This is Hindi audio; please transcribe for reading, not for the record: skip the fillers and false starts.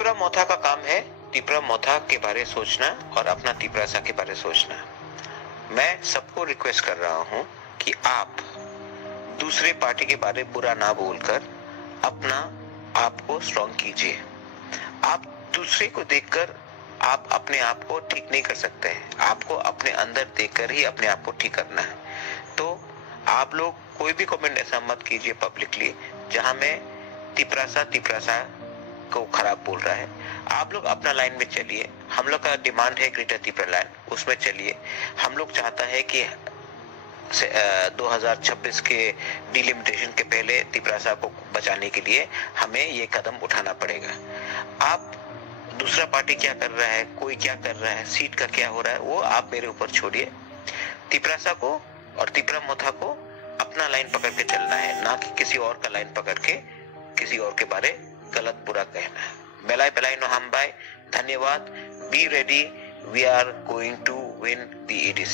तिपरा मोथा का काम है तिपरा मोथा के बारे सोचना और अपना तिपरासा के बारे सोचना। मैं सबको रिक्वेस्ट कर रहा हूं कि आप दूसरे पार्टी के बारे बुरा ना बोलकर अपना आप को स्ट्रॉन्ग कीजिए। आप दूसरे को देखकर आप अपने आप को ठीक नहीं कर सकते हैं। आपको अपने अंदर देखकर ही अपने आप को ठीक करना है। तो आप लोग कोई भी कमेंट ऐसा मत कीजिए पब्लिकली जहां मैं तिपरासा को खराब बोल रहा है। आप लोग अपना लाइन में चलिए। हम लोग का डिमांड है ग्रेटर तिपरा लाइन, उसमें चलिए। हम लोग चाहता है कि 2026 के डिलिमिटेशन के पहले तिपरासा को बचाने के लिए हमें ये कदम उठाना पड़ेगा। आप दूसरा पार्टी क्या कर रहा है, कोई क्या कर रहा है, सीट का क्या हो रहा है, वो आप मेरे ऊपर छोड़िए। तिपरासा को और तिपरा मोथा को अपना लाइन पकड़ के चलना है, ना कि किसी और का लाइन पकड़ के किसी और के बारे गलत बुरा कहना है। बेलाई बेलाई नो हम बाय। धन्यवाद। Be ready, we are going to win the EDC।